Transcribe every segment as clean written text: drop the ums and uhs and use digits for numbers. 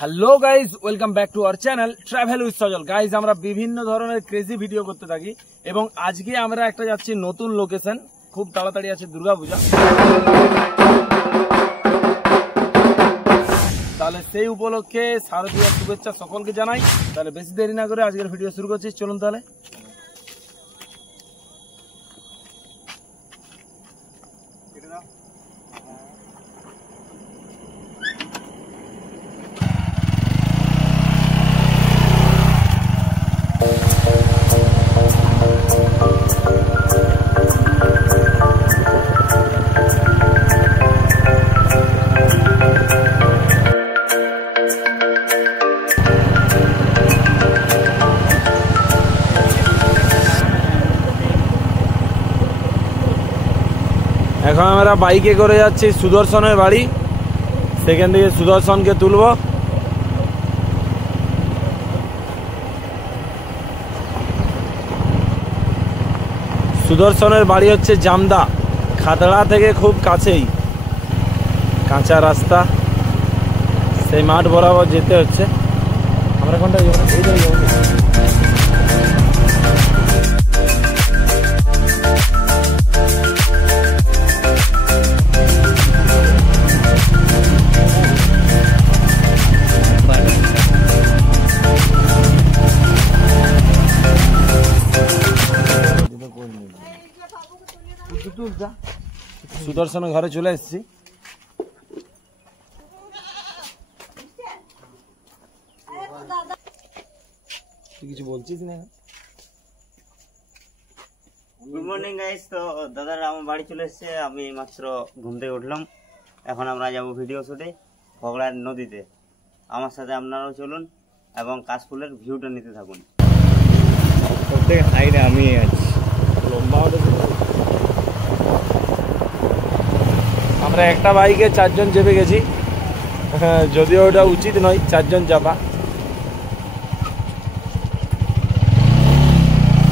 Hello guys, welcome back to our channel travel with Sajal. Guys, আমরা বিভিন্ন ধরনের crazy video করতে থাকি এবং আজকে আমরা একটা যাচ্ছি নতুন লোকেশন। খুব তাড়াতাড়ি আছে দুর্গাপূজা, তাহলে সেই উপলক্ষে শারদীয় শুভেচ্ছা সকলকে জানাই। তাহলে বেশি দেরি না করে আজকের ভিডিও শুরু করছি, চলুন তাহলে। এখন আমরা বাইকে করে যাচ্ছি সুদর্শনের বাড়ি, সেখান থেকে সুদর্শনকে তুলব। সুদর্শনের বাড়ি হচ্ছে জামদা, খাতড়া থেকে খুব কাছেই, কাঁচা রাস্তা, সেই মাঠ বরাবর যেতে হচ্ছে। আমরা কোনটা সুদর্শনের ঘরে চলে এসেছি। তুই কিছু বলছিস না? Good morning guys. তো দাদারা আমার বাড়ি চলে এসছে, আমি মাত্র ঘুম থেকে উঠলাম। এখন আমরা যাব ভিডিও শুটে ভগড়ার নদীতে। আমার সাথে আপনারাও চলুন এবং কাশফুলের ভিউটা নিতে থাকুন। প্রত্যেক হাইটে আমি আছি, লম্বা হতে। আমরা একটা বাইকে 4 জন চেপে গেছি, যদিও ওটা উচিত নয় 4 জন চাপা।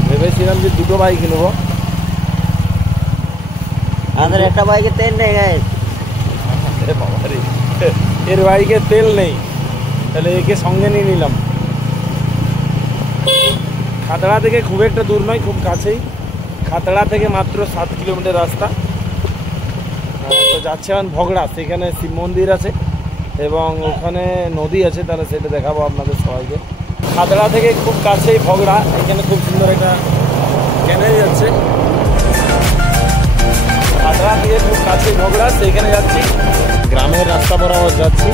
ভেবেছিলাম যে 2টো বাইক নেবো, আমাদের একটা বাইকে তেল নেই গাইস। এর বাইকে তেল নেই, তাহলে একে সঙ্গে নিয়ে নিলাম। খাতড়া থেকে খুব একটা দূর নয়, খুব কাছেই। খাতড়া থেকে মাত্র 7 কিলোমিটার রাস্তা। তো যাচ্ছে এখন ভগড়া, সেখানে শিব মন্দির আছে এবং ওখানে নদী আছে, তাহলে সেটা দেখাবো আপনাদের সবাইকে। খাতড়া থেকে খুব কাছেই ভগড়া, এখানে খুব সুন্দর একটা ক্যানেল যাচ্ছে। খাতড়া থেকে খুব কাছেই ভগড়া, সেইখানে যাচ্ছি। গ্রামের রাস্তা বরাবর যাচ্ছি।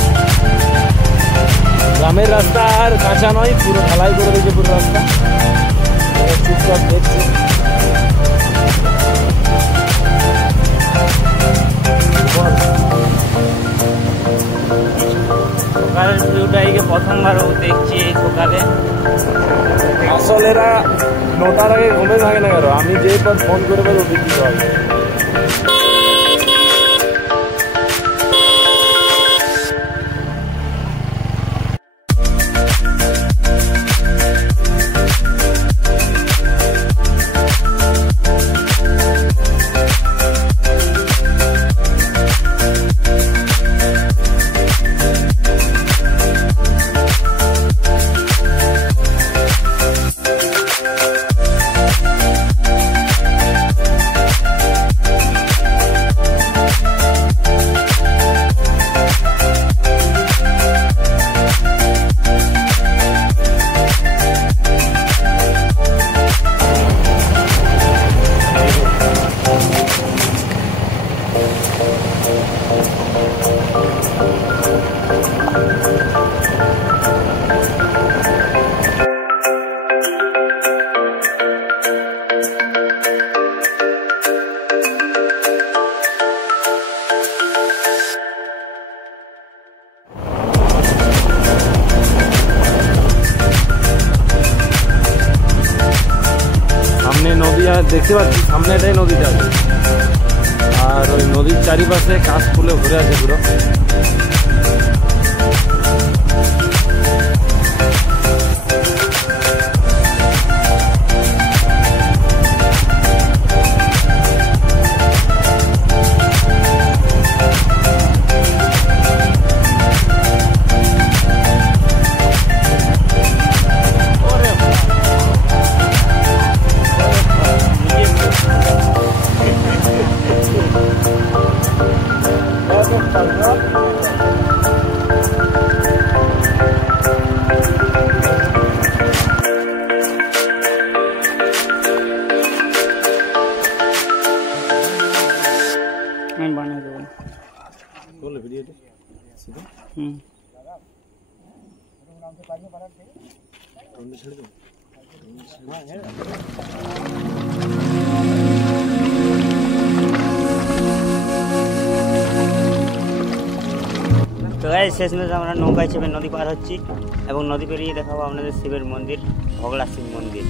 গ্রামের রাস্তা আর কাঁচা নয়, পুরো ঢালাই করে দিয়েছে পুরো রাস্তা। চুপচাপ দেখছি। সকালের ভিউটা প্রথমবারও দেখছি এই সকালে। আসলে এরা 9টার আগে ঘুমে থাকে না কেন? আমি যে পর ফোন করে বলবো বিক্রি হবে। নদী দেখতে পাচ্ছি, সামনে এটাই নদীটা আছে, আর ওই নদীর চারিপাশে কাশ ফুলে ভরে আছে পুরো। তো গাইস শেষমেশ আমরা নৌকায় চেপে নদী পার হচ্ছি এবং নদী পেরিয়ে দেখাবো আপনাদের শিবের মন্দির, ভগড়া শিব মন্দির।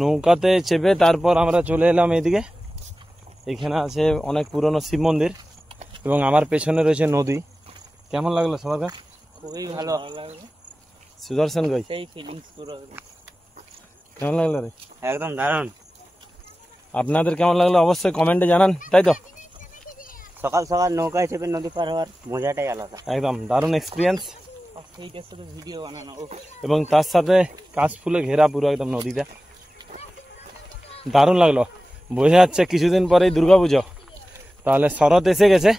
নৌকাতে চেপে তারপর আমরা চলে এলাম এইদিকে। এখানে আছে অনেক পুরনো শিব মন্দির এবং আমার পেছনে রয়েছে নদী। কেমন লাগলো সবার কাছে? খুবই ভালো লাগলো। সুদর্শন গাই সেই ফিলিংস পুরো কেমন লাগলো রে? একদম দারুণ। আপনাদের কেমন লাগলো অবশ্যই কমেন্টে জানান, তাই তো? সকাল সকাল নৌকায় চেপে নদী পার হওয়ার মজাটাই আলাদা, একদম দারুণ এক্সপিরিয়েন্স। সেইটার সাথে ভিডিও বানানো এবং তার সাথে কাশ ফুলে ঘেরা পুরো একদম নদীটা, দারুণ লাগলো। বোঝা যাচ্ছে কিছুদিন পরেই দুর্গাপুজো, তাহলে শরৎ এসে গেছে।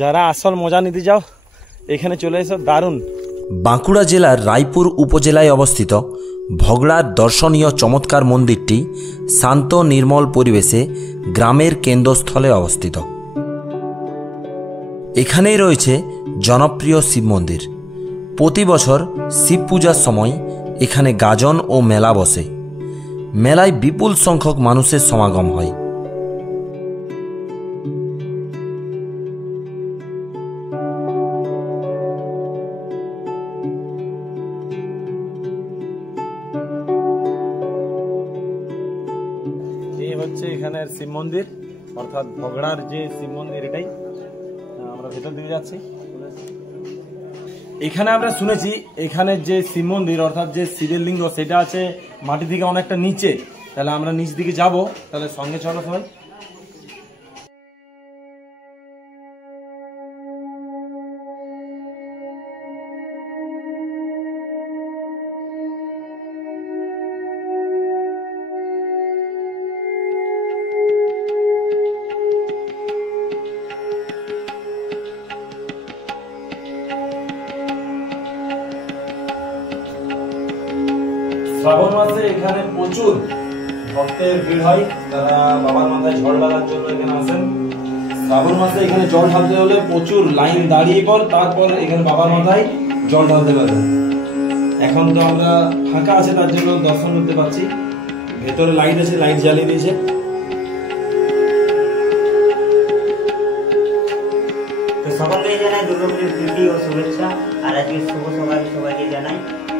যারা আসল মজা নিতে যাও এখানে চলে এসো, দারুণ। বাঁকুড়া জেলার রায়পুর উপজেলায় অবস্থিত ভগড়ার দর্শনীয় চমৎকার মন্দিরটি শান্ত নির্মল পরিবেশে গ্রামের কেন্দ্রস্থলে অবস্থিত। এখানেই রয়েছে জনপ্রিয় শিব মন্দির। প্রতি বছর শিব পূজার সময় এখানে গাজন ও মেলা বসে। মেলায় বিপুল সংখ্যক মানুষের সমাগম হয়। এই হচ্ছে এখানের শিব মন্দির, অর্থাৎ ভগড়ার যে শিব মন্দির, এটাই। আমরা ভেতর দিকে যাচ্ছি। এখানে আমরা শুনেছি এখানে যে শিব মন্দির অর্থাৎ যে শিবের লিঙ্গ সেটা আছে মাটি থেকে অনেকটা নিচে। তাহলে আমরা নিচ দিকে যাব, তাহলে সঙ্গে চলো সবাই। শ্রাবণ মাসে এখানে প্রচুর ভক্তের ভিড় হয়, তারা বাবার মাথায় জল ঢালার জন্য এখানে আসেন। শ্রাবণ মাসে এখানে জল ঢালতে হলে প্রচুর লাইন দাঁড়িয়ে পর তারপর এখানে বাবার মাথায় জল ঢালতে পারবেন। এখন তো আমরা ফাঁকা আছে তার জন্য দর্শন করতে পারছি। ভেতরে লাইট আছে, লাইট জ্বালিয়ে দিয়েছে। তো সকলকে জানাই দুর্গাপুজোর প্রীতি ও শুভেচ্ছা। আর আজকে শুভ সকালে সবাইকে জানাই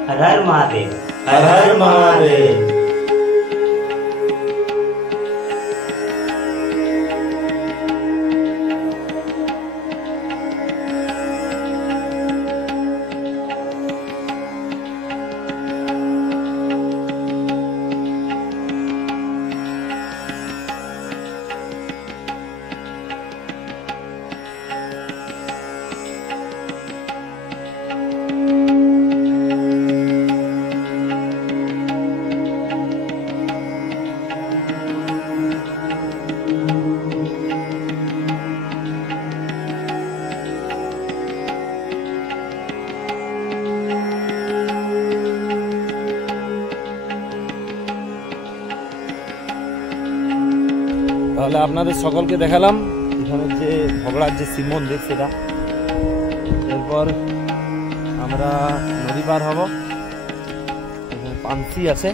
হর হর মহাদেব, হর হর মহাদেব। তাহলে আপনাদের সকলকে দেখালাম এখানে যে ভগড়ার যে শিব মন্দির সেটা। এরপর আমরা নদী পার হব, এখানে পানসি আছে,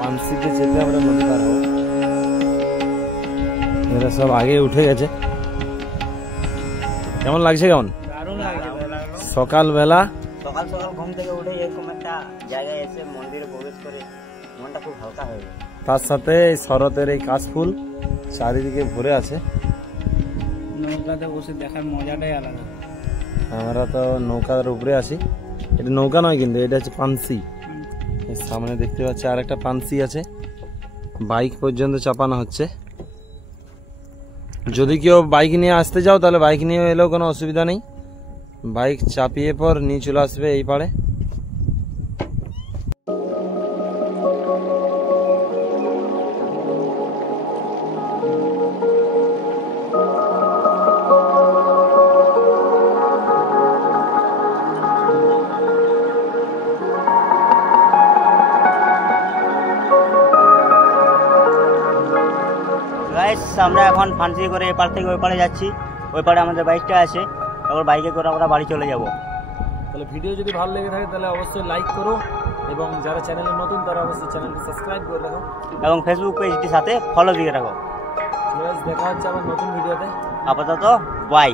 পানসিতে যেতে আমরা নদী পার হব। এরা সব আগে উঠে গেছে। কেমন লাগছে? কেমন সকালবেলা সকাল সকাল ঘুম থেকে উঠে এরকম একটা জায়গায় এসে মন্দিরে প্রবেশ করে মনটা খুব হালকা হয়ে যায়। তার সাথে শরতের এই কাশফুল চারিদিকে ভরে আছে। নৌকাতে বসে দেখার মজাটাই আলাদা। আমরা তো নৌকার উপরে আছি। এটা নৌকা নয় কিন্তু এটা হচ্ছে পানসি। এর সামনে দেখতে পাচ্ছি আর একটা পানসি আছে, বাইক পর্যন্ত চাপানো হচ্ছে। যদি কেউ বাইক নিয়ে আসতে চাও তাহলে বাইক নিয়ে এলেও কোনো অসুবিধা নেই, বাইক চাপিয়ে পর নিয়ে চলে আসবে এই পাড়ে। গাইস আমরা এখন ফান্সি করে এপার থেকে ওই পাড়ে যাচ্ছি। ওই পাড়ে আমাদের বাইকটা আছে, তারপর বাইকে করে আমরা বাড়ি চলে যাব। তাহলে ভিডিও যদি ভালো লেগে থাকে তাহলে অবশ্যই লাইক করো, এবং যারা চ্যানেলে নতুন তারা অবশ্যই চ্যানেলটি সাবস্ক্রাইব করে রাখো, এবং ফেসবুক পেজটির সাথে ফলো দিয়ে রাখো। দেখা হচ্ছে আবার নতুন ভিডিওতে। আপাতত বাই।